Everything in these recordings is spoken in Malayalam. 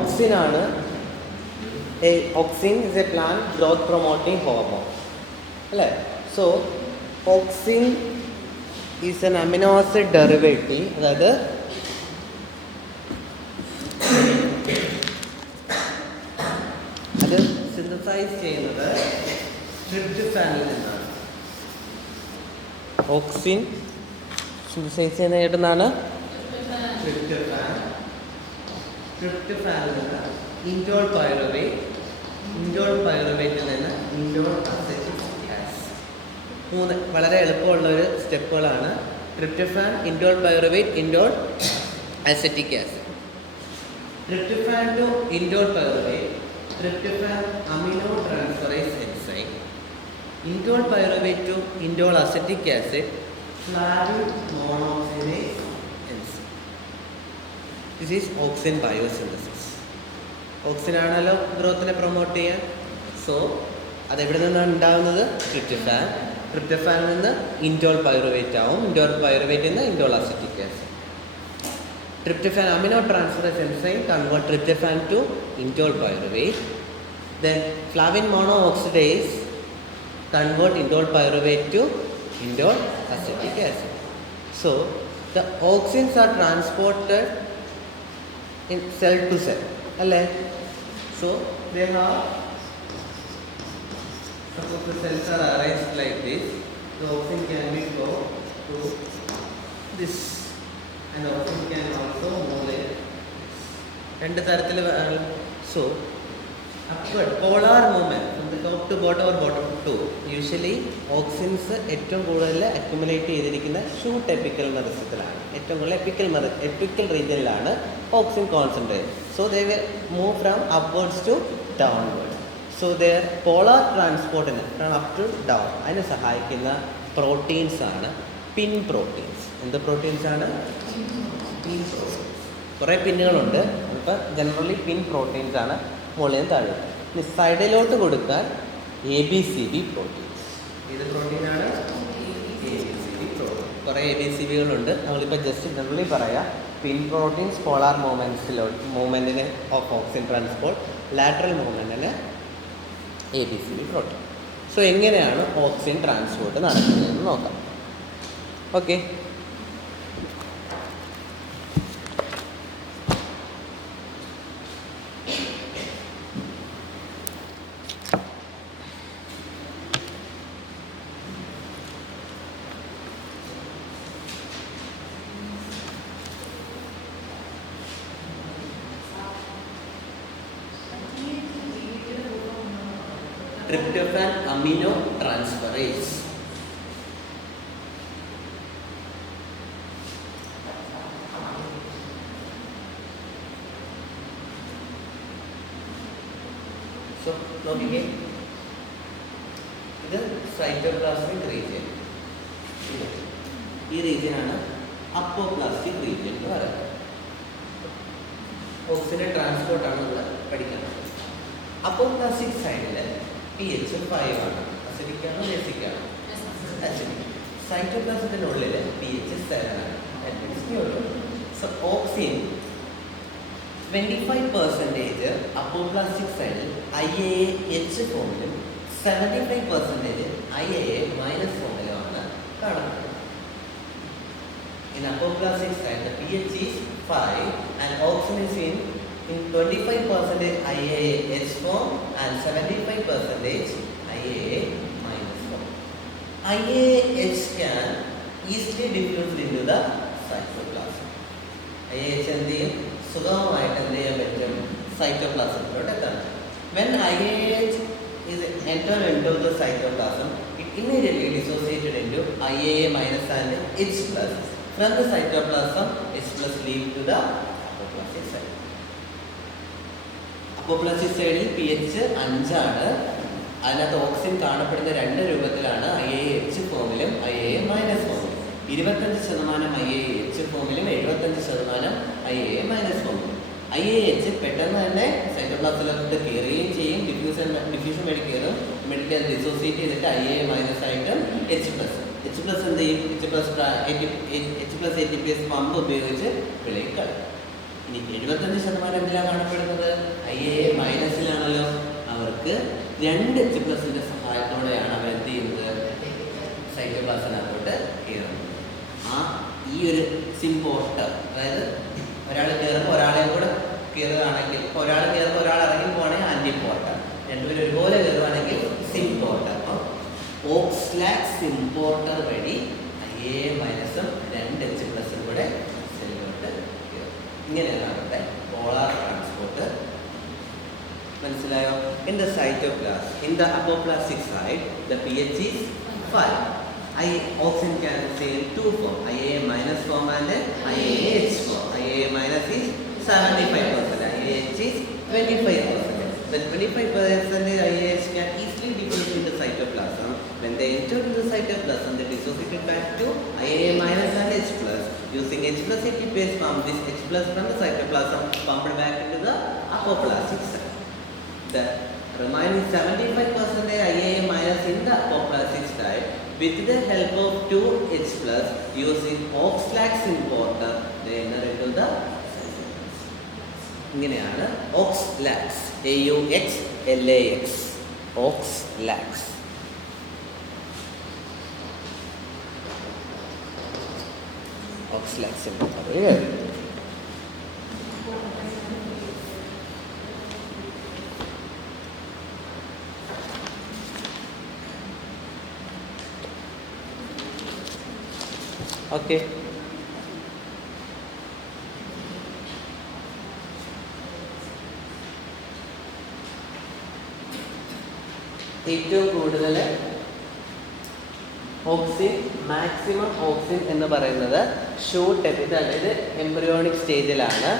ഓക്സിൻ ആണ്. Auxin is a plant growth promoting hormone അല്ലേ. So auxin is an amino acid derivative, അതായത് അത് സിന്തസൈസ് ചെയ്യുന്നത് ട്രിപ്റ്റോഫാനിൽ നിന്നാണ്. ഓക്സിൻ സിന്തസൈസ് ചെയ്യുന്ന ഏതെന്നാണ്? ട്രിപ്റ്റോഫാൻ. ട്രിപ്റ്റോഫാനിൽ നിന്ന് ഇൻഡോൾ പൈറുവേറ്റ്, ഇൻഡോൾ പൈറുവേറ്റിൽ നിന്ന് ഇൻഡോൾ അസറ്റിക് ആസിഡ്. 3 വളരെ എളുപ്പമുള്ളൊരു സ്റ്റെപ്പുകളാണ്. Tryptophan, indole pyruvate, indole acetic acid. Tryptophan to indole pyruvate, tryptophan amino transferase enzyme. Indole pyruvate to indole acetic acid, flavin monoxidase enzyme. This is auxin biosynthesis. Auxin ആണല്ലോ ഗ്രോത്തിനെ പ്രൊമോട്ട് ചെയ്യാൻ. സോ അതെവിടെ നിന്നാണ് ഉണ്ടാകുന്നത്? ട്രിപ്റ്റോഫാൻ. ട്രിപ്റ്റോഫാനിൽ നിന്ന് ഇൻഡോൾ പൈറുവേറ്റ് ആവും, ഇൻഡോൾ പൈറുവേറ്റിൽ നിന്ന് indole acetic acid. Tryptophan amino transferase enzyme convert tryptophan to indole pyruvate. Then flavin monooxidase convert indole pyruvate to indole acetic acid. So the auxins are transported in cell to cell. Alle? So they have, suppose the cells are arranged like this, the auxin can be go to this. And auxin can also move like രണ്ട് തരത്തിൽ. So upward polar movement from the top to bottom or bottom to usually auxins ഏറ്റവും കൂടുതൽ അക്യുമുലേറ്റ് ചെയ്തിരിക്കുന്ന ഷൂട്ട് എപ്പിക്കൽ മെറിസത്തിലാണ്. ഏറ്റവും കൂടുതൽ എപ്പിക്കൽ റീജിയനിലാണ് auxin concentrate. So they will move from upwards to downward. So there polar ട്രാൻസ്പോർട്ടിന് ഫ്രം അപ്പ് ടു ഡൗൺ അതിന് സഹായിക്കുന്ന പ്രോട്ടീൻസ് ആണ് പിൻ പ്രോട്ടീൻസ്. എന്ത് പ്രോട്ടീൻസ് ആണ്? Pin proteins. കുറേ പിന്നുകളുണ്ട്. ഇപ്പോൾ ജനറലി പിൻ പ്രോട്ടീൻസ് ആണ് മുകളിൽ നിന്ന് താഴെ. ഇനി സൈഡിലോട്ട് കൊടുക്കാൻ ABCD പ്രോട്ടീൻസ്. ഏത് പ്രോട്ടീനാണ്? ABCD protein. കുറേ ABCDകളുണ്ട്. നമ്മളിപ്പോൾ ജസ്റ്റ് ജനറലി പറയാം. പിൻ പ്രോട്ടീൻസ് പോളാർ മൂവ്മെൻറ്റിന് ഓഫ് ഓക്സിൻ ട്രാൻസ്പോർട്ട്, ലാറ്ററൽ മൂവ്മെൻറ്റിന് ABCD പ്രോട്ടീൻ. സോ എങ്ങനെയാണ് ഓക്സിൻ ട്രാൻസ്പോർട്ട് നടക്കുന്നതെന്ന് നോക്കാം. Okay. Tryptophan amino transferase. So നോക്കിക്കേ, ഇത് സൈറ്റോപ്ലാസ്മിക് റീജിയൻ. ഈ റീജിയനാണ് അപ്പോപ്ലാസ്റ്റിക് റീജിയൻ എന്ന് പറയുന്നത്. ഓക്സിജൻ ട്രാൻസ്പോർട്ടാണ് നമ്മൾ പഠിക്കുന്നത്. അപ്പോപ്ലാസ്റ്റിക് സൈഡിൽ pH 5 ആണ്. അസിഡിക് ആണോ ബേസിക് ആണോ? അസിഡിക്. സൈറ്റോപ്ലാസത്തിനുള്ളിൽ pH 7 ആണ്. സോ ഓക്സിൻ 25% അപ്പോപ്ലാസ്റ്റിക് സൈഡിൽ IAA-H ഫോമിലും 75% IAA- ഫോമിലുമാണ് കാണുന്നത്. In apoplastic side, the pH is 5 and oxygen is in 25% IAA-H form and 75% IAA- form. IAA-H can easily diffuse into the cytoplasm. IAA-H എന്ത് ചെയ്യും? സുഗമമായിട്ട് എന്ത് ചെയ്യാൻ പറ്റും? സൈറ്റോപ്ലാസത്തിലോട്ട് എത്താൻ. When IAA-H is entered into the cytoplasm, it immediately dissociated into IAA- and H+. From the cytoplasm, H+ lead to the apoplastic side. Apoplastic side pH 5 ആണ്. അതിനകത്ത് ഓക്സിജൻ കാണപ്പെടുന്ന രണ്ട് രൂപത്തിലാണ്. IAA-H ഫോമിലും IAA- ഫോമിലും. 25% IAA-H ഫോമിലും 75% IAA- ഫോമിലും. IAA-H പെട്ടെന്ന് തന്നെ സൈറ്റോപ്ലാസത്തിലോട്ട് കയറുകയും ചെയ്യും. ഡിഫ്യൂഷൻ വഴി കയറും. മെഡിക്കൽ ഡിസോസിയേറ്റ് ചെയ്തിട്ട് IAA- ആയിട്ട് H+. H+ എന്ത് ചെയ്യും? H+ ATPase പമ്പ് ഉപയോഗിച്ച് വെളിയിൽ കളയും. ഇനി 75% എന്തിലാണ് കാണപ്പെടുന്നത്? IA മൈനസിലാണല്ലോ. അവർക്ക് 2 H+ന്റെ സഹായത്തോടെയാണ് അവർ എന്ത് ചെയ്യുന്നത്? സൈറ്റോപ്ലാസത്തിനകത്തോട്ട് കയറുന്നത്. ഈ ഒരു സിംപോർട്ടർ, അതായത് ഒരാൾ കയറുമ്പോൾ ഒരാളെ കൂടെ കയറുകയാണെങ്കിൽ, ഇപ്പോൾ ഒരാൾ കയറുമ്പോൾ ഒരാൾ ഇറങ്ങി പോകണമെങ്കിൽ ആൻറ്റിപോർട്ടർ, രണ്ടുപേരും ഒരുപോലെ കയറുകയാണെങ്കിൽ സിംപോർട്ടർ. അപ്പോൾ ഓക്സ്ലാക്സ് സിംപോർട്ടർ വഴി IA മൈനസും 2 H+ഉം കൂടെ സെല്ലിലോട്ട് കയറും. ഇങ്ങനെയാണ് അവരുടെ പോളാർ ട്രാൻസ്പോർട്ട്. മനസ്സിലായോ? In the cytoplasm, in the apoplastic side, the pH is 5. Oxygen can stay in two form, IA minus form and IAH form. IA minus is 75%, IAH is 25%. The 25% IAH can easily diffuse in the cytoplasm. When they enter into the cytoplasm, they dissociate back to IA minus and H+. Using H+ ATPase form, this H+ from the cytoplasm pumped back into the apoplastic cell. The remaining 75% IA minus in the apoplastic side, with the help of 2 H+ using Oxlax importer, they enter into the ഇങ്ങനെയാണ് ഓക്സ്ലാക്സ്, AUXLAX, ഓക്സ്ലാക്സ്. ഓക്സ്ലാക്സ് importer. ഓക്കെ, ഏറ്റവും കൂടുതൽ ഓക്സിൻ, മാക്സിമം ഓക്സിൻ എന്ന് പറയുന്നത് ഷൂട്ട് എപ്പിക്, അതായത് എംബ്രിയോണിക് സ്റ്റേജിലാണ്,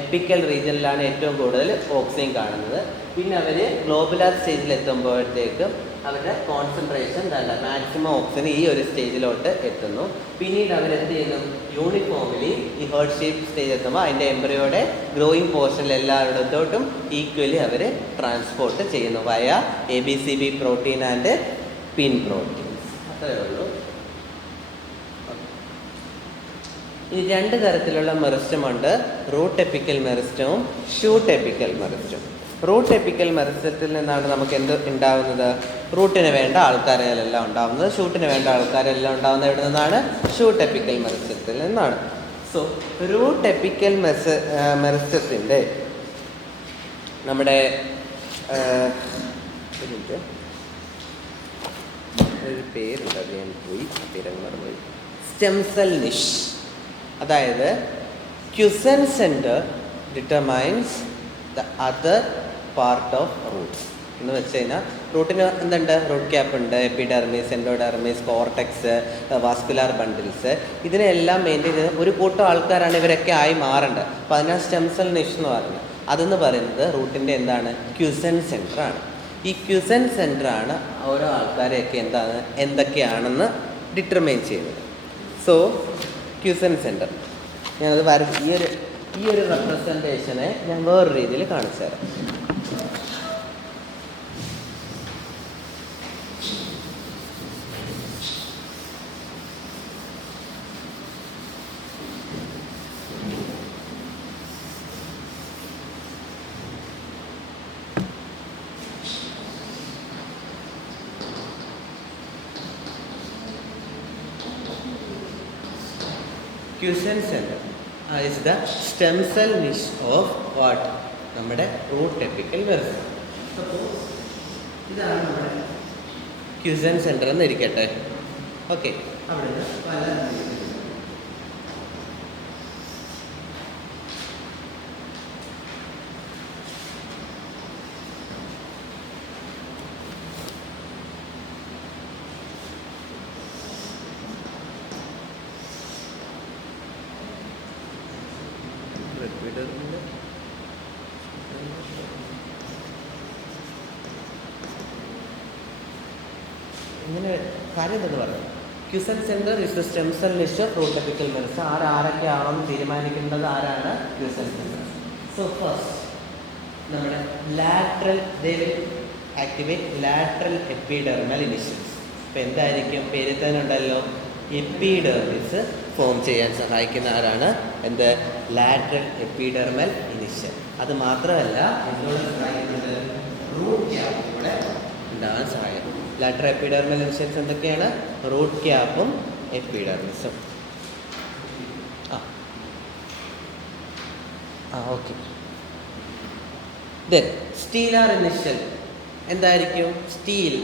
എപ്പിക്കൽ റീജിയനിലാണ് ഏറ്റവും കൂടുതൽ ഓക്സിൻ കാണുന്നത്. പിന്നെ അവർ ഗ്ലോബുലാർ സ്റ്റേജിൽ എത്തുമ്പോഴത്തേക്കും അവരുടെ കോൺസെൻട്രേഷൻ മാക്സിമം ഓക്സിജൻ ഈ ഒരു സ്റ്റേജിലോട്ട് എത്തുന്നു. പിന്നീട് അവരെന്ത് ചെയ്യുന്നു? യൂണിഫോമിലി ഈ ഹേർട്ട് ഷേപ്പ് സ്റ്റേജ് എത്തുമ്പോൾ അതിൻ്റെ എംബ്രിയോയുടെ ഗ്രോയിങ് പോർഷനിൽ എല്ലായിടത്തോട്ടും ഈക്വലി അവർ ട്രാൻസ്പോർട്ട് ചെയ്യുന്നു via ABCB protein and pin proteins. അത്രയേ ഉള്ളൂ. ഈ 2 തരത്തിലുള്ള മെറിസ്റ്റമുണ്ട്, റൂട്ട് എപ്പിക്കൽ മെറിസ്റ്റവും ഷൂട്ട് എപ്പിക്കൽ മെറിസ്റ്റവും. റൂട്ട് എപ്പിക്കൽ മെറിസ്റ്റത്തിൽ നിന്നാണ് നമുക്ക് എന്ത് ഉണ്ടാകുന്നത്? റൂട്ടിന് വേണ്ട ആൾക്കാരെല്ലാം ഉണ്ടാകുന്നത്. ഷൂട്ടിന് വേണ്ട ആൾക്കാരെല്ലാം ഉണ്ടാകുന്നത് എവിടെ നിന്നാണ്? ഷൂട്ട് എപ്പിക്കൽ മെറിസ്റ്റത്തിൽ നിന്നാണ്. സോ റൂട്ട് എപ്പിക്കൽ മെറിസ്റ്റത്തിൻ്റെ നമ്മുടെ ഒരു പേരുണ്ട്, അത് ഞാൻ പോയി പേരങ്ങ് മറന്നുപോയി. സ്റ്റെം സെൽ നിഷ്, അതായത് quiescent centre determines the other part of roots എന്ന് വെച്ച് കഴിഞ്ഞാൽ റൂട്ടിന് എന്തുണ്ട്? റൂട്ട് ക്യാപ്പ് ഉണ്ട്, epidermis, endodermis, cortex, vascular bundles, ഇതിനെല്ലാം മെയിൻറ്റെയിൻ ചെയ്യുന്ന ഒരു കൂട്ടം ആൾക്കാരാണ് ഇവരൊക്കെ ആയി മാറേണ്ടത്. അപ്പോൾ അതിനാണ് സ്റ്റെം സെൽ നിഷ് എന്ന് പറയുന്നത്. അതെന്ന് പറയുന്നത് റൂട്ടിൻ്റെ എന്താണ്? ക്യുസൻ സെൻറ്ററാണ്. ഈ ക്യുസൻ സെൻറ്ററാണ് ഓരോ ആൾക്കാരെയൊക്കെ എന്തൊക്കെയാണെന്ന് ഡിറ്റർമൈൻ ചെയ്യുന്നത്. സോ ക്യുസൻ സെൻറ്റർ ഞാനത് ഈ ഒരു റെപ്രസെൻറ്റേഷനെ ഞാൻ വേറൊരു രീതിയിൽ കാണിച്ചു തരാം. Quiescent center is the stem cell niche of what? നമ്മുടെ റൂട്ട് എപ്പിക്കൽ മെറിസ്റ്റം. സപ്പോസ് ഇതാണ് നമ്മുടെ ക്യുസൻ സെൻറ്റർ എന്ന് ഇരിക്കട്ടെ. ഓക്കെ, അവിടെ നിന്ന് പല ഇങ്ങനെ കാര്യം എന്തെന്ന് പറയാം. Quiescent centre is the stem cell niche of root apical meristem. ആരൊക്കെ ആണെന്ന് തീരുമാനിക്കേണ്ടത് ആരാണ്? Quiescent centre. സോ ഫസ്റ്റ് നമ്മുടെ lateral, they will activate lateral epidermal initials. ഇപ്പം എന്തായിരിക്കും? പേര് തന്നെ ഉണ്ടല്ലോ, എപ്പിഡെർമിസ് ഫോം ചെയ്യാൻ സഹായിക്കുന്ന ആരാണ് എന്ത് ലാറ്ററൽ എപ്പിഡെർമൽ ഇനിഷ്യൽ. അത് മാത്രമല്ല എന്തുകൊണ്ട് സഹായിക്കുന്നത് റൂട്ട് ക്യാപ്പ് ഇവിടെ ഉണ്ടാകാൻ സഹായിക്കും. ലാറ്ററൽ എപ്പിഡെർമൽ ഇനിഷ്യൽസ് എന്തൊക്കെയാണ്? റൂട്ട് ക്യാപ്പും എപ്പിഡെർമിസും. ഓക്കെ. ദെൻ സ്റ്റീലാർ ഇനിഷ്യൽ എന്തായിരിക്കും? സ്റ്റീൽ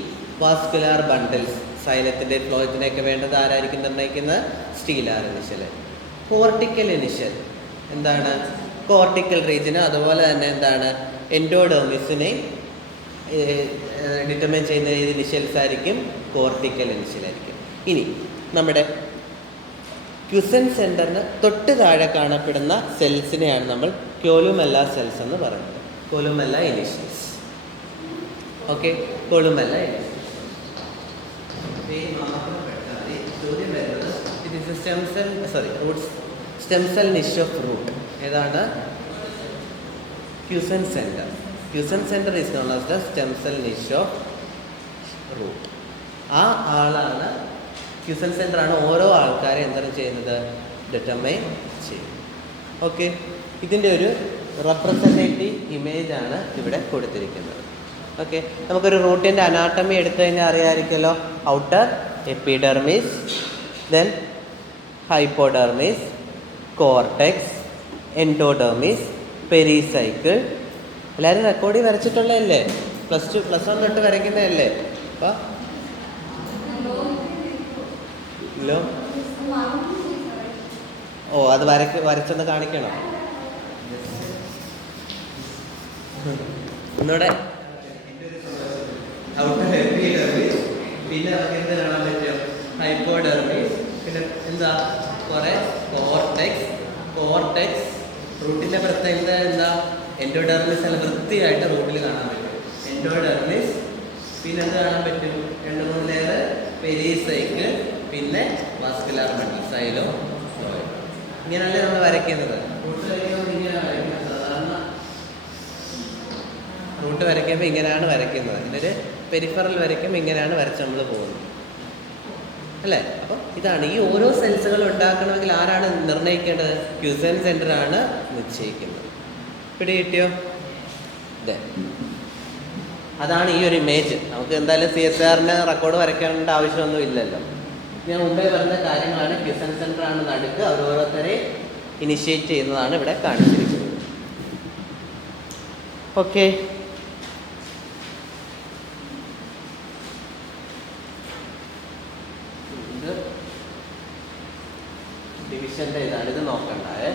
വാസ്കുലാർ ബണ്ടിൽസ്, സൈലത്തിൻ്റെ ഫ്ലോയത്തിനെയൊക്കെ വേണ്ടത് ആരായിരിക്കും നിർണ്ണയിക്കുന്നത്? Stelar initial. കോർട്ടിക്കൽ ഇനിഷ്യൽ എന്താണ്? കോർട്ടിക്കൽ റീജിയന് അതുപോലെ തന്നെ എന്താണ് എൻഡോഡെർമിസിനെ ഡിറ്റർമൈൻ ചെയ്യുന്ന ഇനിഷ്യൽസ് ആയിരിക്കും കോർട്ടിക്കൽ ഇനിഷ്യൽ ആയിരിക്കും. ഇനി നമ്മുടെ ക്യുസൻ സെൻറ്ററിന് തൊട്ട് താഴെ കാണപ്പെടുന്ന സെൽസിനെയാണ് നമ്മൾ കൊലുമെല്ല സെൽസ് എന്ന് പറയുന്നത്. Columella initials. Okay, columella initials ചോദ്യം വരുന്നത് ഇത് stem cell niche of root ഏതാണ്? Quiescent centre. Quiescent centre is known as the stem cell niche of root. ആ ആളാണ് ക്യുസൻ സെൻറ്റർ ആണ് ഓരോ ആൾക്കാരെ എന്താണ് ചെയ്യുന്നത്? ഡിറ്റർമൈൻ ചെയ്യും. ഓക്കെ, ഇതിൻ്റെ ഒരു റെപ്രസെൻറ്റേറ്റീവ് ഇമേജ് ആണ് ഇവിടെ കൊടുത്തിരിക്കുന്നത്. ഓക്കെ, നമുക്കൊരു റൂട്ടിൻ്റെ അനാട്ടമി എടുത്തു കഴിഞ്ഞാൽ അറിയാമായിരിക്കുമല്ലോ. Outer epidermis, then hypodermis, cortex, endodermis, pericycle. എല്ലാവരും റെക്കോർഡിൽ വരച്ചിട്ടുള്ളതല്ലേ? +1 തൊട്ട് വരയ്ക്കുന്നതല്ലേ? അപ്പോൾ അത് വരച്ചൊന്ന് കാണിക്കണം ഒന്നുകൂടെ. പിന്നെ നമുക്ക് എന്ത് കാണാൻ പറ്റും? ഹൈപ്പോഡെർമിസ്, പിന്നെ എന്താ കുറെ കോർട്ടെക്സ്. റൂട്ടിന്റെ പ്രത്യേകത എന്താ? എൻഡോഡെർമിസ് നല്ല വൃത്തിയായിട്ട് റൂട്ടിൽ കാണാൻ പറ്റും. എൻഡോഡെർമിസ്, പിന്നെ എന്ത് കാണാൻ പറ്റും? 2-3 ലെയർ പെരിസൈക്കിൾ, പിന്നെ വാസ്കുലാർ ബണ്ടിൽ, സൈലോ. ഇങ്ങനെയല്ലേ നമ്മൾ വരയ്ക്കുന്നത്. റൂട്ട് വരയ്ക്കുമ്പോൾ ഇങ്ങനെയാണ് വരയ്ക്കുന്നത്. ഇതിനൊരു പെരിഫറൽ വരയ്ക്കുമ്പോൾ ഇങ്ങനെയാണ് വരച്ച് നമ്മൾ പോകുന്നത് അല്ലേ? അപ്പോൾ ഇതാണ് ഈ ഓരോ സെൽസുകൾ ഉണ്ടാക്കണമെങ്കിൽ ആരാണ് നിർണ്ണയിക്കേണ്ടത്? ക്യുസൻ സെൻറ്റർ ആണ് നിശ്ചയിക്കുന്നത്. പിടി കിട്ടിയോ? അതാണ് ഈ ഒരു ഇമേജ്. നമുക്ക് എന്തായാലും CSRന് റെക്കോർഡ് വരയ്ക്കേണ്ട ആവശ്യമൊന്നും ഇല്ലല്ലോ. ഞാൻ മുമ്പേ പറഞ്ഞ കാര്യങ്ങളാണ്. ക്യുസൻ സെൻറ്റർ ആണ് നടുക്ക്. ഓരോരുത്തരെ ഇനിഷ്യേറ്റ് ചെയ്യുന്നതാണ് ഇവിടെ കാണിച്ചിരിക്കുന്നത്. ഓക്കെ, ഇത് ഡിവിഷൻ്റെ ഇതാണ്. ഇത് നോക്കണ്ടേ?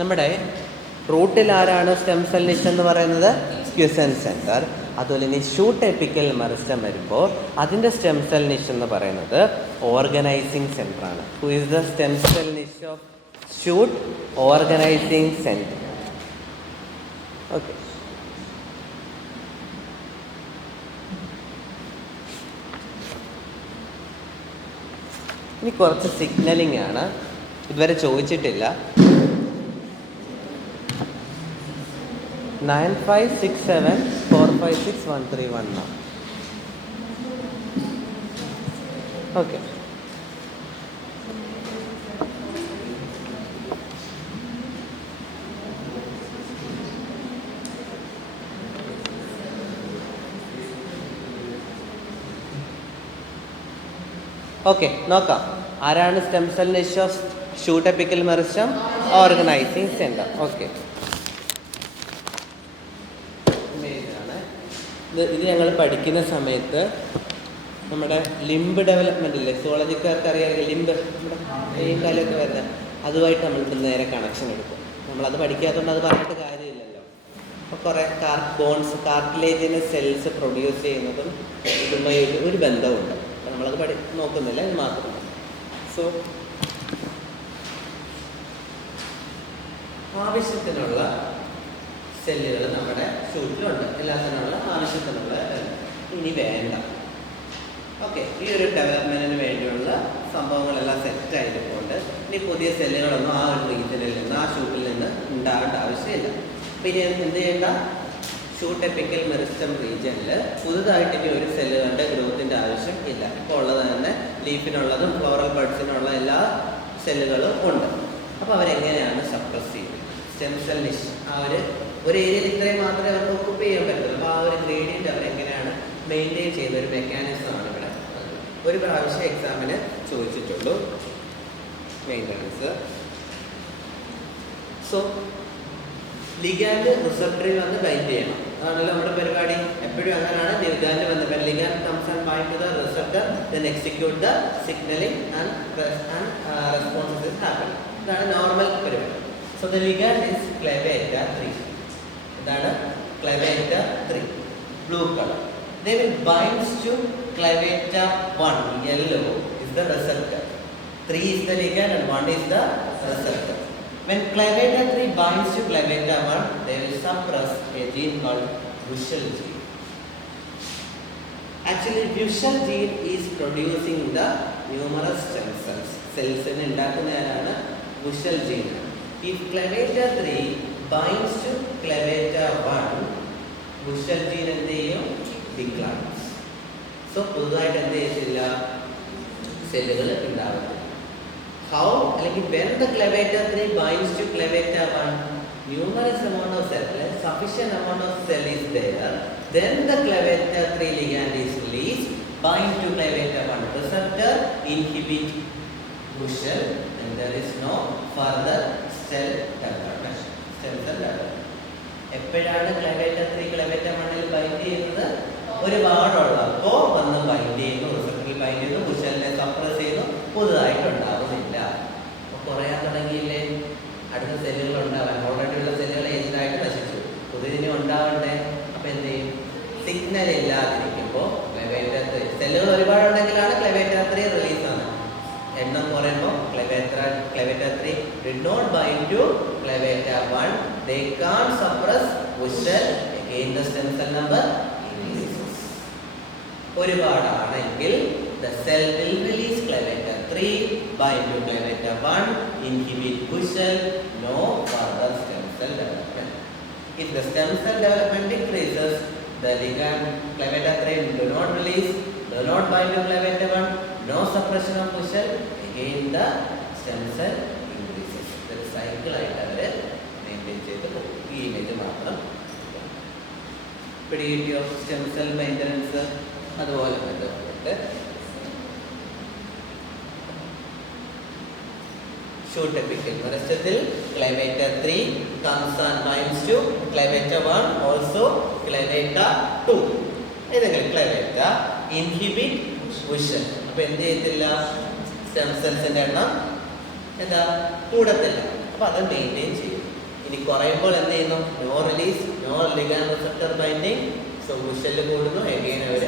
നമ്മുടെ റൂട്ടിൽ ആരാണ് സ്റ്റെം സെൽ നിഷ് എന്ന് പറയുന്നത്? ക്യുസൻ സെൻറ്റർ. അതുപോലെ ഇനി ഷൂട്ട് എപ്പിക്കൽ മെറിസ്റ്റം വരുമ്പോൾ അതിൻ്റെ സ്റ്റെം സെൽ നിഷ് എന്ന് പറയുന്നത് ഓർഗനൈസിങ് സെൻറ്റർ ആണ്. Who is the stem cell niche of shoot? Organising centre. Okay, ഇനി കുറച്ച് സിഗ്നലിംഗ് ആണ്, ഇതുവരെ ചോദിച്ചിട്ടില്ല. 9567456131. ഓക്കെ, ഓക്കെ നോക്കാം. ആരാണ് stem cell niche of shoot apical meristem? Organising centre. Okay, ഇത് ഞങ്ങൾ പഠിക്കുന്ന സമയത്ത് നമ്മുടെ ലിംബ് ഡെവലപ്മെൻ്റ് ഇല്ലേ, സുവോളജിക്കാർക്ക് അറിയാം. ലിംബ് നമ്മുടെ കൈയും കാലൊക്കെ വരുന്നത്, അതുമായിട്ട് നമ്മളിപ്പോൾ നേരെ കണക്ഷൻ എടുക്കും. നമ്മളത് പഠിക്കാത്തതുകൊണ്ട് അത് പറഞ്ഞിട്ട് കാര്യമില്ലല്ലോ. അപ്പോൾ കുറേ ബോൺസ്, കാർട്ടിലേജിന് സെൽസ് പ്രൊഡ്യൂസ് ചെയ്യുന്നതും ഇതുമായി ഒരു ബന്ധമുണ്ട്. അപ്പോൾ നമ്മളത് നോക്കുന്നില്ല, ഇത് മാത്രമല്ല. സോ ആവശ്യത്തിനുള്ള സെല്ലുകൾ നമ്മുടെ ഷൂട്ടിലുണ്ട്, എല്ലാത്തിനുള്ള ആവശ്യത്തിനുള്ള. ഇനി വേണ്ട. ഓക്കെ, ഈ ഒരു ഡെവലപ്മെൻറ്റിന് വേണ്ടിയുള്ള സംഭവങ്ങളെല്ലാം സെറ്റായതുകൊണ്ട് ഇനി പുതിയ സെല്ലുകളൊന്നും ആ ഒരു റീജിയനിൽ നിന്ന്, ആ ഷൂട്ടിൽ നിന്ന് ഉണ്ടാകേണ്ട ആവശ്യമില്ല. പിന്നെ എന്ത് ചെയ്യേണ്ട? ഷൂട്ട് എപ്പിക്കൽ മെറിസ്റ്റം റീജിയനിൽ പുതുതായിട്ട് ഇനി ഒരു സെല്ലുകളുടെ ഗ്രോത്തിൻ്റെ ആവശ്യം ഇല്ല. ഇപ്പോൾ ഉള്ളത് തന്നെ ലീഫിനുള്ളതും ഫ്ലോറൽ ബഡ്സിനുള്ള എല്ലാ സെല്ലുകളും ഉണ്ട്. അപ്പോൾ അവരെങ്ങനെയാണ് സപ്രസ് ചെയ്യുന്നത്? സ്റ്റെം സെൽ നിഷ് ആ ഒരു ഏരിയയിൽ ഇത്രയും മാത്രമേ അവർക്ക് ഒക്കുപ്പ് ചെയ്യാൻ പറ്റുള്ളൂ. അപ്പോൾ ആ ഒരു ഗ്രേഡിയൻ്റ് അവരെങ്ങനെയാണ് മെയിൻറ്റെയിൻ ചെയ്യുന്ന ഒരു മെക്കാനിസമാണ് ഇവിടെ ഒരു പ്രാവശ്യം എക്സാമിന് ചോദിച്ചിട്ടുള്ളൂ. മെയിൻ്റനൻസ്. സോ ലിഗാൻഡ് റിസപ്റ്ററിൽ വന്ന് ബൈൻഡ് ചെയ്യണം. അതാണല്ലോ നമ്മുടെ പരിപാടി. എപ്പോഴും അങ്ങനെയാണ്. ലിഗാൻഡ് വന്ന് ligand comes and bind to the receptor, then execute the signalling and response is happening. ഇതാണ് നോർമൽ പരിപാടി. So the ligand is clavata 3. ഇതാണ് clavata 3, blue colour. They will binds to clavata 1, yellow is the receptor. 3 is the ligand and 1 is the receptor. When clavata 3 binds to clavata 1, they will suppress a gene called Bushell gene. Actually, Bushell gene is producing the numerous stem cells. Cells in ഉണ്ടാക്കുന്നതാണ് Bushell gene. If clavata 3 binds to clavata 1, Bushell gene എന്ത് ചെയ്യും? Declines. So പുതുതായിട്ട് എന്ത് ചെയ്തില്ല? സെല്ലുകൾ ഉണ്ടാകും. How? അല്ലെങ്കിൽ when the clavata 3 binds to clavata 1, numerous amount of cell, sufficient amount of cell is there, then the clavata 3 ligand is released, bind to clavata 1 receptor, inhibit Bushell, and there is no further cell development. Stem cell development. എപ്പോഴാണ് ക്ലെവേറ്റ 3 ക്ലെവേറ്റ 1ൽ ബൈൻഡ് ചെയ്യുന്നത്? ഒരുപാടുള്ളപ്പോൾ വന്ന് ബൈൻഡ് ചെയ്യുന്നു, റിസപ്റ്ററിൽ ബൈൻഡ് ചെയ്യുന്നു, ബുഷലിനെ സപ്രസ് ചെയ്യുന്നു, പുതുതായിട്ടുണ്ടാവുന്നില്ല. അപ്പോൾ കുറയാൻ തുടങ്ങിയില്ലേ? അടുത്ത സെല്ലുകൾ ഉണ്ടാവാൻ. ഓൾറെഡി ഉള്ള സെല്ലുകൾ ഏജിലായിട്ട് നശിച്ചു, പുതിയതിന് ഉണ്ടാവണ്ടേ? അപ്പോൾ എന്ത് ചെയ്യും? സിഗ്നൽ ഇല്ലാതിരിക്കുമ്പോൾ ക്ലെവേറ്റ 3 സെല്ലുകൾ ഒരുപാടുണ്ടെങ്കിലാണ് ക്ലെവേറ്റ 3 റിലീസ് ആണ്. എണ്ണം പറയുമ്പോൾ ക്ലെവേറ്റ 3 did not bind to clavata 1, they can't suppress Bushell, again the stem cell number increases. ഒരുപാടാണെങ്കിൽ the cell will release clavata 3, bind to clavata 1, inhibit Bushell, no further stem cell development. If the stem cell development decreases, the ligand clavata 3 do not release, do not bind to clavata 1, no suppression of Bushell, again the stem cell increases. ഒരു സൈക്കിളായിട്ട് അവർ മെയിൻറ്റെയിൻ ചെയ്ത് പോകും. ഈ ഇമേജ് മാത്രം പിടികിട്ടിയോ? സ്റ്റെം സെൽ മെയിൻ്റനൻസ് അതുപോലെ ബന്ധപ്പെട്ട് shoot apical മെറിസ്റ്റത്തിൽ ക്ലെവേറ്റ 3 comes and binds to clavata 1, also clavata 2. ഏതെങ്കിലും ക്ലെവേറ്റ ഇൻഹിബിറ്റ് Bushell. അപ്പോൾ എന്ത് ചെയ്യത്തില്ല? സ്റ്റെം സെൽസിൻ്റെ എണ്ണം എന്താ കൂടത്തില്ല. അപ്പോൾ അത് മെയിൻറ്റെയിൻ ചെയ്യും. ഇനി കുറയുമ്പോൾ എന്ത് ചെയ്യുന്നു? No release, no ligand receptor binding, so Bushell കൂടുന്നു, എഗെയിൻ അവർ.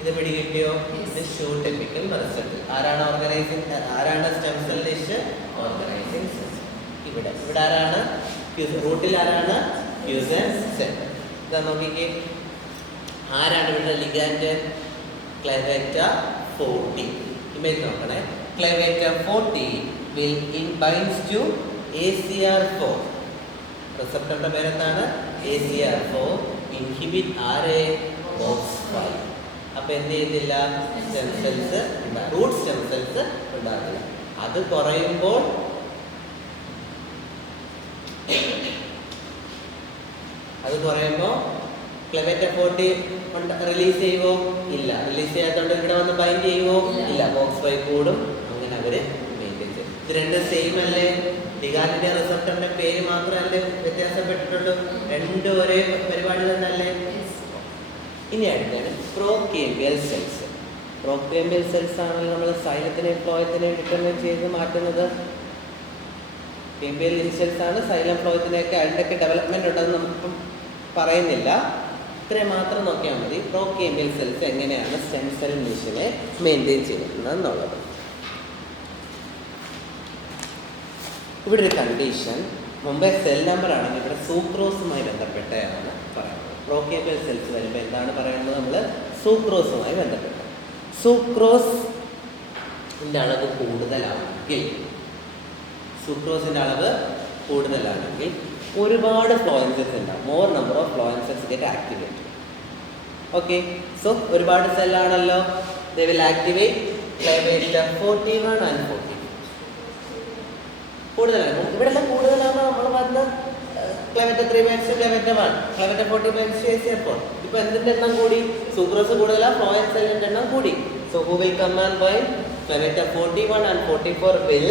ഇത് പിടികിട്ടിയോ? ഇത് ഷൂട്ട് എപ്പിക്കൽ മെറിസ്റ്റത്തിൽ. ആരാണ് ഓർഗനൈസിങ്? ആരാണ് stem cell dish? Organising cell. ഇവിടെ ആരാണ്? റൂട്ടിൽ ആരാണ്? Fusion cell. ഇതാ നോക്കിക്കേ, ആരാണ് ഇവിടെ ലിഗാൻഡ്? ക്ലെവേറ്റ 40. ഇമേജ് നോക്കണേ. ക്ലെവേറ്റ 40 will binds to ACR4. റിസപ്റ്ററിന്റെ പേരെന്താണ്? ACR4. ഇൻഹിബിറ്റ് ആരെ? OX5. അപ്പോൾ എന്ത് ചെയ്തില്ല? Stem cells root stem cells ഉണ്ടാകില്ല. അത് കുറയുമ്പോൾ ക്ലെവേറ്റ 40 റിലീസ് ചെയ്യുമോ? ഇല്ല. റിലീസ് ചെയ്യാത്തതുകൊണ്ട് ഇവിടെ വന്ന് ബൈൻഡ് ചെയ്യുമോ? ഇല്ല. OX5 കൂടും. അങ്ങനെ അവർ മെയിൻറ്റെയിൻ ചെയ്യും. ഇത് രണ്ടും സെയിം അല്ലേ? ലിഗാൻഡിന്റെ റിസപ്റ്ററിന്റെ പേര് മാത്രമല്ലേ വ്യത്യാസപ്പെട്ടിട്ടുള്ളൂ? രണ്ടും ഒരേ പരിപാടി തന്നെ അല്ലേ? ഇനി അടുത്താണ് പ്രോകേമ്പിയൽ സെൽസ്. പ്രോകേമ്പിയൽ സെൽസ് ആണെങ്കിൽ നമ്മൾ സൈലത്തിനെയും ഫ്ലോയത്തിനെയും ഡിറ്റർമിൻ ചെയ്ത് മാറ്റുന്നത്. കേമ്പിയൽ സെൽസ് ആണ് സൈലം ഫ്ലോയത്തിനെയൊക്കെ അതിൻ്റെയൊക്കെ ഡെവലപ്മെൻറ്റ് ഉണ്ടെന്ന് നമുക്കിപ്പം പറയുന്നില്ല. ഇത്രയും മാത്രം നോക്കിയാൽ മതി പ്രോകേമ്പിയൽ സെൽസ് എങ്ങനെയാണ് സ്റ്റെം സെൽ നിഷിനെ മെയിൻറ്റെയിൻ ചെയ്യുന്നത് എന്നുള്ളത്. ഇവിടെ ഒരു കണ്ടീഷൻ, മുമ്പേ സെൽ നമ്പർ ആണെങ്കിൽ ഇവിടെ സൂക്രോസുമായി ബന്ധപ്പെട്ടാണ് പറയുന്നത്. പ്രോകേമ്പിയൽ സെൽസ് വരുമ്പോൾ എന്താണ് പറയുന്നത്? നമ്മൾ സൂക്രോസുമായി ബന്ധപ്പെട്ട്. സൂക്രോസിൻ്റെ അളവ് കൂടുതലാണെങ്കിൽ ഒരുപാട് ഫ്ലോയം സെൽസ് ഉണ്ടാവും. More number of phloem cells get activated. Okay, so ഒരുപാട് സെല്ലാണല്ലോ. They will activate clavata 41 and 40. കൂടുതലാണ് ഇവിടെ എല്ലാം കൂടുതലാണ്. നമ്മൾ പറഞ്ഞ ക്ലൈവേറ്റ 3 ക്ലൈവേറ്റ 1, ക്ലൈവേറ്റ 40 4. ഇപ്പൊ എന്തിന്റെ എണ്ണം കൂടി? സൂക്രോസ് കൂടുതലാണ്, ഫ്ലോയം സെല്ലിന്റെ എണ്ണം കൂടി. So who will come and bind? Clavata 41 and 44 will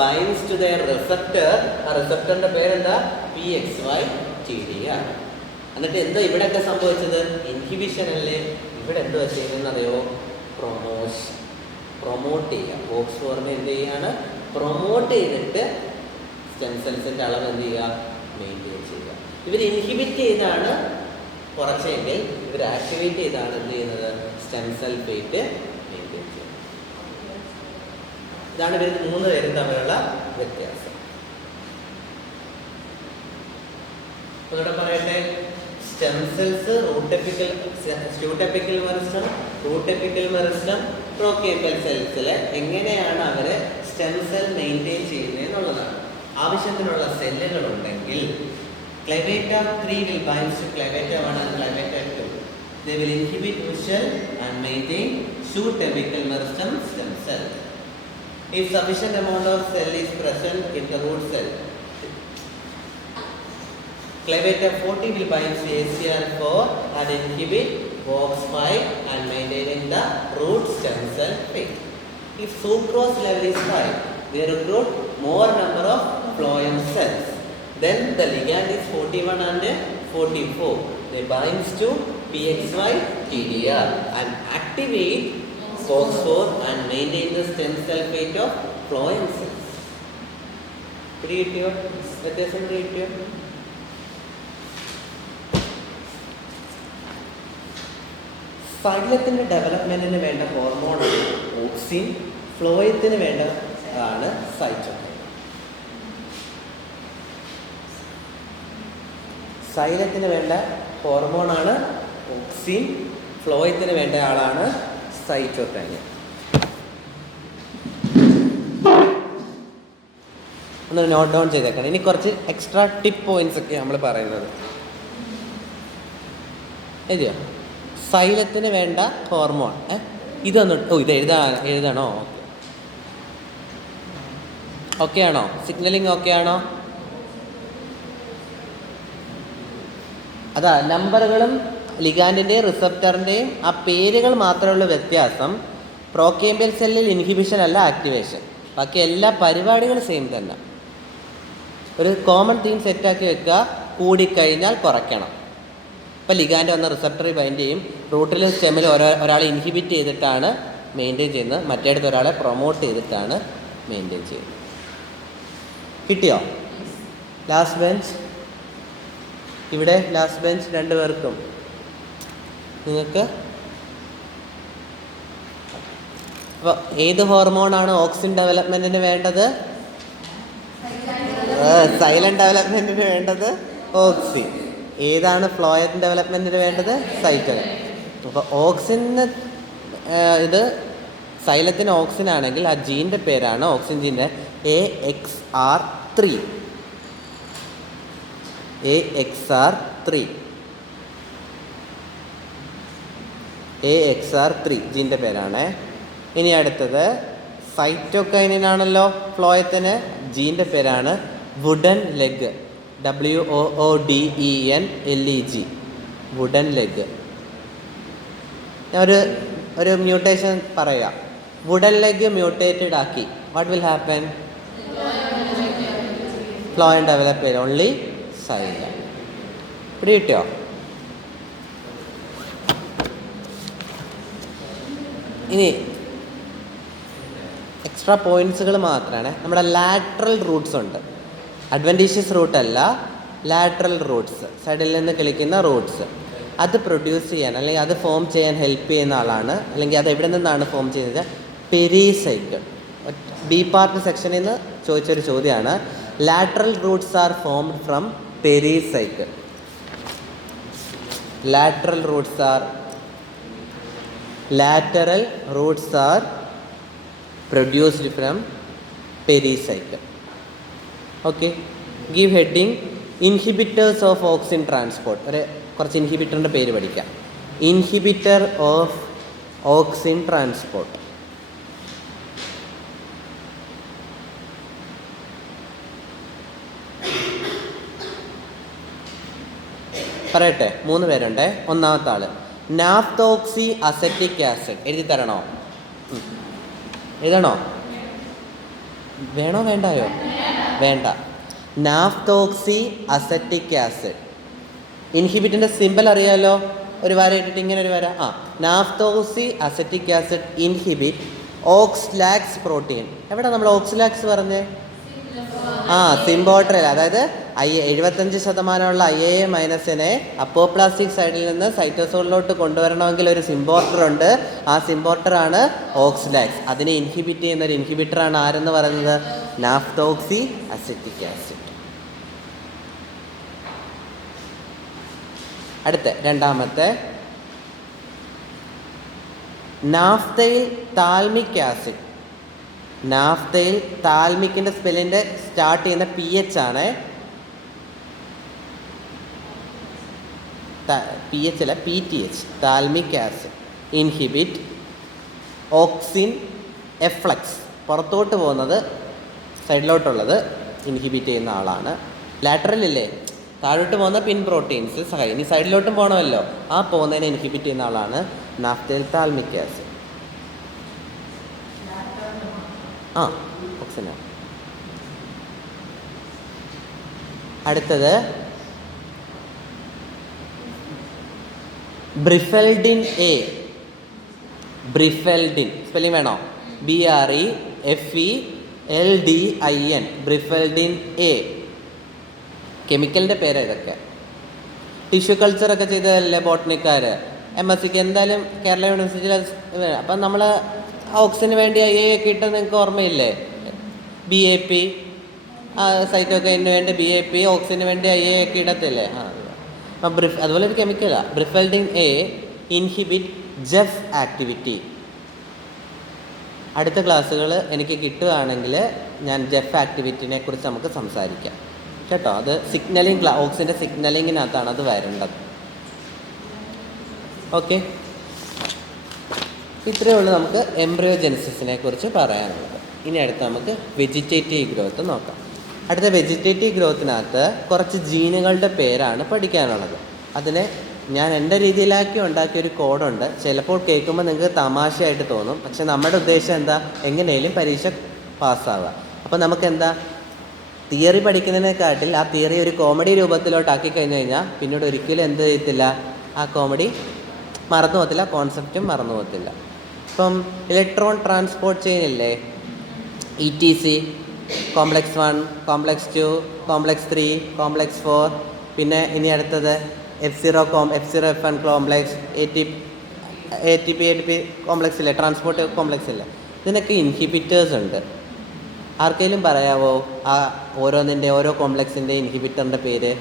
binds to their receptor. ആ റിസപ്റ്ററിന്റെ പേരെന്താ? PXY-TDR. എന്നിട്ട് എന്താ ഇവിടെയൊക്കെ സംഭവിച്ചത്? ഇൻഹിബിഷൻ അല്ലേ. ഇവിടെ എന്തുവാ ചെയ്യുന്നതെന്നറിയോ? പ്രൊമോട്ട് ചെയ്യുക. OX4 എന്ത് ചെയ്യാണ്? പ്രൊമോട്ട് ചെയ്തിട്ട് സ്റ്റെം സെൽസിൻ്റെ അളവ് എന്ത് ചെയ്യുക? മെയിൻറ്റെയിൻ ചെയ്യുക. ഇവർ ഇൻഹിബിറ്റ് ചെയ്താണ് കുറച്ചെങ്കിൽ ഇവർ ആക്ടിവേറ്റ് ചെയ്താണ് എന്ത് ചെയ്യുന്നത്? സ്റ്റെം സെൽ ഫേറ്റ് മെയിൻറ്റെയിൻ ചെയ്യുന്നത്. ഇതാണ് ഇവർ 3 പേരും തമ്മിലുള്ള വ്യത്യാസം. ഇവിടെ പറയട്ടെ, സ്റ്റെം സെൽസ് സ്റ്റൂട്ടെപ്പിക്കൽ മെറിസ്റ്റം, റൂട്ടെപ്പിക്കൽ മെറിസ്റ്റം, പ്രോകേമ്പൽ സെൽസിൽ എങ്ങനെയാണ് അവർ സ്റ്റെം സെൽ മെയിൻറ്റെയിൻ ചെയ്യുന്നത് എന്നുള്ളതാണ്. ആവശ്യത്തിനുള്ള സെല്ലുകൾ ഉണ്ടെങ്കിൽ ക്ലൈവേറ്റ 3 will bind to ക്ലൈവേറ്റ 1 and ക്ലൈവേറ്റ 2. They will inhibit Wuschel and maintain shoot-apical meristem stem cell. If sufficient amount of cell is present in the root cell, Clavata 40 will bind to ACR4 and inhibit OX5 and maintaining the root stem cell phase. If sucrose level is high, they recruit more number of phloem cells. Then the ligand is 41 and 44. They binds to PXY-TDR and activate OX4 and maintain the stem cell fate of phloem cells. Pretty ഫൈലത്തിൻ്റെ ഡെവലപ്മെൻറ്റിന് വേണ്ട ഹോർമോണാണ് ഓക്സിൻ. ഫ്ലോയത്തിന് വേണ്ടതാണ് സൈറ്റോകൈൻ. സൈലത്തിന് വേണ്ട ഹോർമോണാണ് ഓക്സിൻ, ഫ്ലോയത്തിന് വേണ്ട ആളാണ് സൈറ്റോകൈൻ. ഒന്ന് നോട്ട് ഡൗൺ ചെയ്തേക്കണം. ഇനി കുറച്ച് എക്സ്ട്രാ ടിപ്പ് പോയിന്റ്സ് ഒക്കെ നമ്മൾ പറയുന്നത് എഴുതിയോ? സൈലത്തിന് വേണ്ട ഹോർമോൺ ഇതൊന്ന് ഇത് എഴുതണോ? ഓക്കെ ആണോ? സിഗ്നലിംഗ് ഓക്കെ ആണോ? അതാ നമ്പറുകളും ലിഗാൻഡിൻ്റെയും റിസപ്റ്ററിൻ്റെയും ആ പേരുകൾ മാത്രമുള്ള വ്യത്യാസം. പ്രോകേമ്പിയൽ സെല്ലിൽ ഇൻഹിബിഷൻ അല്ല, ആക്ടിവേഷൻ. ബാക്കി എല്ലാ പരിപാടികളും സെയിം തന്നെ. ഒരു കോമൺ തീം സെറ്റാക്കി വെക്കുക, കൂടിക്കഴിഞ്ഞാൽ കുറയ്ക്കണം. ഇപ്പോൾ ലിഗാൻഡ് വന്ന റിസപ്റ്ററിൽ ബൈൻഡ് ചെയ്യും. റൂട്ടിലും സ്റ്റെമ്മിലും ഒരാളെ ഇൻഹിബിറ്റ് ചെയ്തിട്ടാണ് മെയിൻറ്റെയിൻ ചെയ്യുന്നത്, മറ്റേടത്ത് ഒരാളെ പ്രൊമോട്ട് ചെയ്തിട്ടാണ് മെയിൻറ്റെയിൻ ചെയ്യുന്നത്. കിട്ടിയോ? ലാസ്റ്റ് ബെഞ്ച് ഇവിടെ, ലാസ്റ്റ് ബെഞ്ച് 2 പേർക്കും നിങ്ങൾക്ക്. അപ്പോൾ ഏത് ഹോർമോണാണ് ഓക്സിൻ ഡെവലപ്മെൻറ്റിന് വേണ്ടത്? സൈലന്റ് ഡെവലപ്മെൻറ്റിന് വേണ്ടത് ഓക്സിൻ. ഏതാണ് ഫ്ലോയം ഡെവലപ്മെൻറ്റിന് വേണ്ടത്? സൈറ്റോകൈൻ. അപ്പോൾ ഓക്സിന് ഇത് സൈലത്തിന് ഓക്സിൻ ആണെങ്കിൽ ആ ജീൻ്റെ പേരാണ്, ഓക്സിൻ ജീൻ്റെ AXR3. AXR3 ജീൻ്റെ പേരാണ്. ഇനി അടുത്തത് സൈറ്റോകൈനാണല്ലോ ഫ്ലോയത്തിന്. ജീൻ്റെ പേരാണ് wooden leg, WOODENLEG, wooden leg. ഞാൻ ഒരു മ്യൂട്ടേഷൻ പറയുക. വുഡൻ ലെഗ് മ്യൂട്ടേറ്റഡ് ആക്കി, what will happen? Phloem develop ചെയ്ത് ഓൺലി സൈലന്റ്. ഇവിടെ കിട്ടിയോ? ഇനി എക്സ്ട്രാ പോയിൻറ്റ്സുകൾ മാത്രമാണ്. നമ്മുടെ ലാറ്ററൽ റൂട്ട്സ് ഉണ്ട്. അഡ്വൻറ്റീഷ്യസ് റൂട്ട് അല്ല, ലാറ്ററൽ റൂട്ട്സ്, സൈഡിൽ നിന്ന് കിളിക്കുന്ന റൂട്ട്സ്. അത് പ്രൊഡ്യൂസ് ചെയ്യാൻ അല്ലെങ്കിൽ അത് ഫോം ചെയ്യാൻ ഹെൽപ്പ് ചെയ്യുന്ന ആളാണ്, അല്ലെങ്കിൽ അത് എവിടെ നിന്നാണ് ഫോം ചെയ്യുന്നത്? പെരിസൈക്കിൾ. ബി പാർട്ട് സെക്ഷനിൽ നിന്ന് ചോദിച്ചൊരു ചോദ്യമാണ്. Lateral roots are formed from pericycle. lateral roots are produced from pericycle. Okay, give heading inhibitors of auxin transport. കുറച്ച് ഇൻഹിബിറ്ററിൻ്റെ പേര് പഠിക്കാം. Inhibitor of auxin transport. പറയട്ടെ, 3 പേരുണ്ട്. ഒന്നാമത്തെ ആള് നാഫ്തോക്സി അസറ്റിക് ആസിഡ്. എഴുതി തരണോ? എഴുതണോ? വേണോ വേണ്ടായോ? വേണ്ട. നാഫ്തോക്സി അസറ്റിക് ആസിഡ്. ഇൻഹിബിറ്റിൻ്റെ സിമ്പൽ അറിയാലോ, ഒരു വര ഇട്ടിട്ട് ഇങ്ങനെ ഒരു വര. നാഫ്തോക്സി അസറ്റിക് ആസിഡ് ഇൻഹിബിറ്റ് ഓക്സ്ലാക്സ് പ്രോട്ടീൻ. എവിടെ നമ്മൾ ഓക്സ്ലാക്സ് പറഞ്ഞേ? സിംബോട്രൽ. അതായത് 75% IA- അപ്പോപ്ലാസ്റ്റിക് സൈഡിൽ നിന്ന് സൈറ്റോസോളിലോട്ട് കൊണ്ടുവരണമെങ്കിൽ ഒരു സിംബോർട്ടർ ഉണ്ട്. ആ സിംബോർട്ടറാണ് ഓക്സ്ലാക്സ്. അതിനെ ഇൻഹിബിറ്റ് ചെയ്യുന്ന ഒരു ഇൻഹിബിറ്ററാണ് ആരെന്ന് പറയുന്നത്? Naphthoxy acetic acid. അടുത്ത രണ്ടാമത്തെ നാഫ്തയിൽ താൽമിക് ആസിഡ്. നാഫ്തയിൽ താൽമിക്കിൻ്റെ സ്പെല്ലിൻ്റെ സ്റ്റാർട്ട് ചെയ്യുന്ന PH ആണ്. PH അല്ല, PTH. Phthalamic acid inhibit auxin efflux. പുറത്തോട്ട് പോകുന്നത് സൈഡിലോട്ടുള്ളത് ഇൻഹിബിറ്റ് ചെയ്യുന്ന ആളാണ്. ലാറ്ററലില്ലേ, താഴോട്ട് പോകുന്ന പിൻ പ്രോട്ടീൻസ് സഹായിക്കും. ഇനി സൈഡിലോട്ടും പോകണമല്ലോ, ആ പോകുന്നതിനെ ഇൻഹിബിറ്റ് ചെയ്യുന്ന ആളാണ് നാഫ്തയിൽ താൽമിക് ആസിഡ്. ഓക്സിനാണ്. അടുത്തത് ബ്രിഫെൽഡിൻ എ. ബ്രിഫെൽഡിൻ സ്പെല്ലിംഗ് വേണോ? BREFELDIN. ബ്രിഫെൽഡിൻ എ. കെമിക്കലിൻ്റെ പേര് ഇതൊക്കെ. ടിഷ്യൂ കൾച്ചറൊക്കെ ചെയ്തതല്ലേ ബോട്ടണിക്കാർ. MSc എന്തായാലും കേരള യൂണിവേഴ്സിറ്റിയിൽ. അപ്പം നമ്മൾ ഓക്സിന് വേണ്ടി IA ഒക്കെ ഇട്ട് നിങ്ങൾക്ക് ഓർമ്മയില്ലേ? BAP, സൈറ്റോകൈനിന് വേണ്ടി BAP, ഓക്സിന് വേണ്ടി IA ഒക്കെ ഇടത്തില്ലേ? അപ്പം അതുപോലെ ഒരു കെമിക്കലാണ് ബ്രിഫെൽഡിൻ എ ഇൻഹിബിറ്റ് ജെഫ് ആക്ടിവിറ്റി. അടുത്ത ക്ലാസ്സുകൾ എനിക്ക് കിട്ടുകയാണെങ്കിൽ ഞാൻ ജെഫ് ആക്ടിവിറ്റിനെ കുറിച്ച് നമുക്ക് സംസാരിക്കാം കേട്ടോ. അത് സിഗ്നലിംഗ്, ഓക്സിൻ്റെ സിഗ്നലിങ്ങിനകത്താണ് അത് വരേണ്ടത്. ഓക്കെ, ഇത്രയേ ഉള്ളൂ നമുക്ക് എംബ്രിയോജെനിസിസിനെ കുറിച്ച് പറയാനുള്ളത്. ഇനി അടുത്ത് നമുക്ക് വെജിറ്റേറ്റീവ് ഗ്രോത്ത് നോക്കാം. അടുത്ത വെജിറ്റേറ്റീവ് ഗ്രോത്തിനകത്ത് കുറച്ച് ജീനുകളുടെ പേരാണ് പഠിക്കാനുള്ളത്. അതിനെ ഞാൻ എൻ്റെ രീതിയിലാക്കി ഉണ്ടാക്കിയൊരു കോഡുണ്ട്. ചിലപ്പോൾ കേൾക്കുമ്പോൾ നിങ്ങൾക്ക് തമാശയായിട്ട് തോന്നും, പക്ഷെ നമ്മുടെ ഉദ്ദേശം എന്താ? എങ്ങനെയും പരീക്ഷ പാസ്സാവുക. അപ്പോൾ നമുക്കെന്താ, തിയറി പഠിക്കുന്നതിനെക്കാട്ടിൽ ആ തിയറി ഒരു കോമഡി രൂപത്തിലോട്ടാക്കി കഴിഞ്ഞ് കഴിഞ്ഞാൽ പിന്നീട് ഒരിക്കലും എന്ത് ചെയ്യത്തില്ല, ആ കോമഡി മറന്നു പോകത്തില്ല, കോൺസെപ്റ്റും മറന്നു പോകത്തില്ല. ഇപ്പം ഇലക്ട്രോൺ ട്രാൻസ്പോർട്ട് ചെയിൻ ഇല്ലേ, ETC, complex 1, complex 2, complex 3, complex 4, പിന്നെ ഇനി അടുത്തത് F0 F1 complex, ATP complex ഇല്ലേ, ട്രാൻസ്പോർട്ട് കോംപ്ലക്സ് ഇല്ലേ, ഇതിനൊക്കെ ഇൻഹിബിറ്റേഴ്സ് ഉണ്ട്. ആർക്കെങ്കിലും പറയാവോ ആ ഓരോന്നിൻ്റെ ഓരോ കോംപ്ലക്സിൻ്റെ ഇൻഹിബിറ്ററിൻ്റെ പേര്?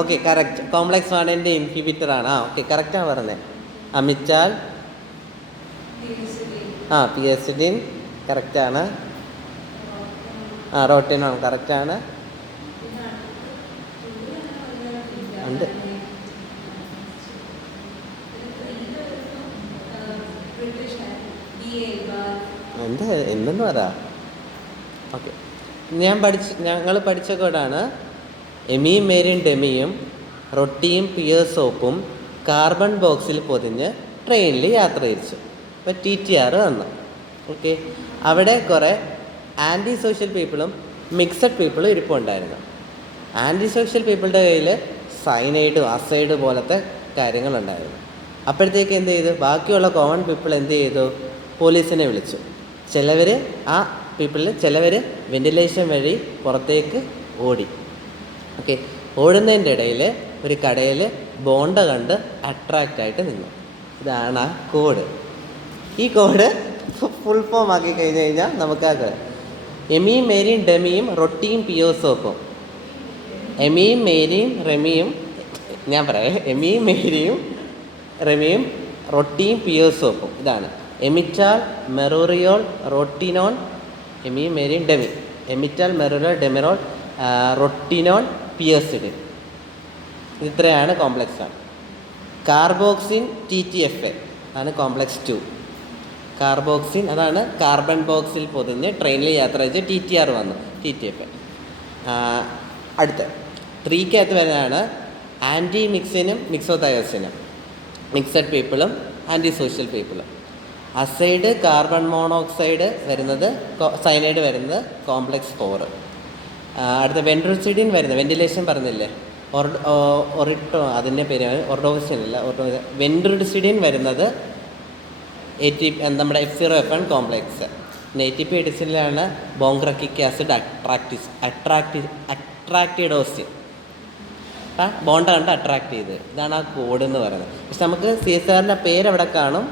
Okay, correct. കോംപ്ലക്സ് 1 ഇൻഹിബിറ്ററാണ്. ഓക്കെ, കറക്റ്റാണ് പറഞ്ഞത്. അമിച്ചാൽ, പിയസിഡിൻ കറക്റ്റാണ്. റോട്ടിനോൺ കറക്റ്റാണ്. ഉണ്ട് എന്തെന്ന് പറയാ. ഓക്കെ, ഞങ്ങൾ പഠിച്ച കോഡാണ് എമിയും മേരിയും ഡെമിയും റൊട്ടിയും പിയേഴ്സോപ്പും കാർബൺ ബോക്സിൽ പൊതിഞ്ഞ് ട്രെയിനിൽ യാത്ര തിരിച്ചു. അപ്പോൾ TTR വന്നു. ഓക്കെ, അവിടെ കുറേ ആൻറ്റി സോഷ്യൽ പീപ്പിളും മിക്സഡ് പീപ്പിളും ഇരിപ്പുണ്ടായിരുന്നു. ആൻറ്റി സോഷ്യൽ പീപ്പിളുടെ കയ്യിൽ സൈനൈഡ്, അസൈഡ് പോലത്തെ കാര്യങ്ങളുണ്ടായിരുന്നു. അപ്പോഴത്തേക്ക് എന്ത് ചെയ്തു, ബാക്കിയുള്ള കോമൺ പീപ്പിൾ എന്ത് ചെയ്തു, പോലീസിനെ വിളിച്ചു. ചിലവർ ആ പീപ്പിളിൽ ചിലവർ വെന്റിലേഷൻ വഴി പുറത്തേക്ക് ഓടി. ഓക്കെ, ഓടുന്നതിൻ്റെ ഇടയിൽ ഒരു കടയിൽ ബോണ്ട കണ്ട് അട്രാക്റ്റായിട്ട് നിന്നു. ഇതാണ് ആ കോഡ്. ഈ കോഡ് ഫുൾ ഫോം ആക്കി കഴിഞ്ഞ് കഴിഞ്ഞാൽ നമുക്ക് ആ എമിയും മേരിയും ഡെമിയും റൊട്ടിയും പിയോസോപ്പും. എമിയും മേരിയും റെമിയും, ഞാൻ പറയാം, എമിയും മേരിയും റെമിയും റൊട്ടിയും പിയോസോപ്പും. ഇതാണ് എമിറ്റാൾ, മെറോറിയോൾ, റോട്ടിനോൺ, എമിയും മേരിയും ഡെമി. എമിറ്റാൽ, മെറിലോൾ, ഡെമിറോൾ, റൊട്ടിനോൾ, പിയേഴ്സിഡിൻ. ഇത്രയാണ് കോംപ്ലക്സ് 1. കാർബോക്സിൻ TTFA ആണ് കോംപ്ലക്സ് 2. കാർബോക്സിൻ അതാണ് കാർബൺ ബോക്സിൽ പൊതിഞ്ഞ് ട്രെയിനിൽ യാത്ര ചെയ്ത് TTR വന്നു, TTFA. അടുത്ത 3-ക്കകത്ത് വരുന്നതാണ് ആൻറ്റി മിക്സിനും മിക്സോതയോസിനും, മിക്സഡ് പീപ്പിളും ആൻറ്റി സോഷ്യൽ പീപ്പിളും. അസൈഡ് കാർബൺ മോണോക്സൈഡ് വരുന്നത്, സൈനൈഡ് വരുന്നത് കോംപ്ലക്സ് 4. അടുത്ത വെൻട്രോസിഡിൻ വരുന്നത്, വെന്റിലേഷൻ പറഞ്ഞില്ലേ, അതിൻ്റെ പേര് ഒർഡോസിൻ അല്ല, വെൻട്രിഡ്സിഡിൻ വരുന്നത് നമ്മുടെ F0F1 കോംപ്ലക്സ്. ATP എഡിസിനിലാണ് ബോങ്ക്രക്കിക് ആസിഡ് അട്രാക്റ്റിഡോസിൻ, ബോണ്ട കണ്ട് അട്രാക്ട് ചെയ്ത്. ഇതാണ് ആ കോഡ് എന്ന് പറയുന്നത്. പക്ഷെ നമുക്ക് CSRൻ്റെ പേര് എവിടെ കാണും,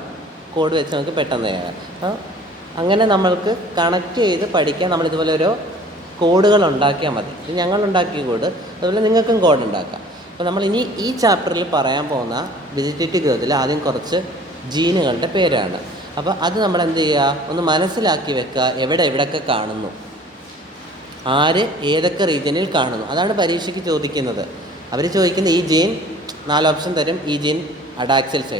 കോഡ് വെച്ച് നമുക്ക് പെട്ടെന്ന് ചെയ്യാം. അപ്പോൾ അങ്ങനെ നമ്മൾക്ക് കണക്ട് ചെയ്ത് പഠിക്കാൻ നമ്മളിതുപോലെ ഓരോ കോഡുകൾ ഉണ്ടാക്കിയാൽ മതി. ഇത് ഞങ്ങളുണ്ടാക്കിയ കോഡ്, അതുപോലെ നിങ്ങൾക്കും കോഡ് ഉണ്ടാക്കാം. അപ്പോൾ നമ്മൾ ഇനി ഈ ചാപ്റ്ററിൽ പറയാൻ പോകുന്ന വെജിറ്റേറ്റീവ് ഗ്രോത്തിൽ ആദ്യം കുറച്ച് ജീനുകളുടെ പേരാണ്. അപ്പോൾ അത് നമ്മൾ എന്ത് ചെയ്യുക, ഒന്ന് മനസ്സിലാക്കി വെക്കുക, എവിടെയൊക്കെ കാണുന്നു, ആര് ഏതൊക്കെ റീജിയനിൽ കാണുന്നു. അതാണ് പരീക്ഷയ്ക്ക് ചോദിക്കുന്നത്. അവർ ചോദിക്കുന്ന ഈ ജീൻ 4 ഓപ്ഷൻ തരും. ഈ ജീൻ അഡാക്സിൽ സൈറ്റ്,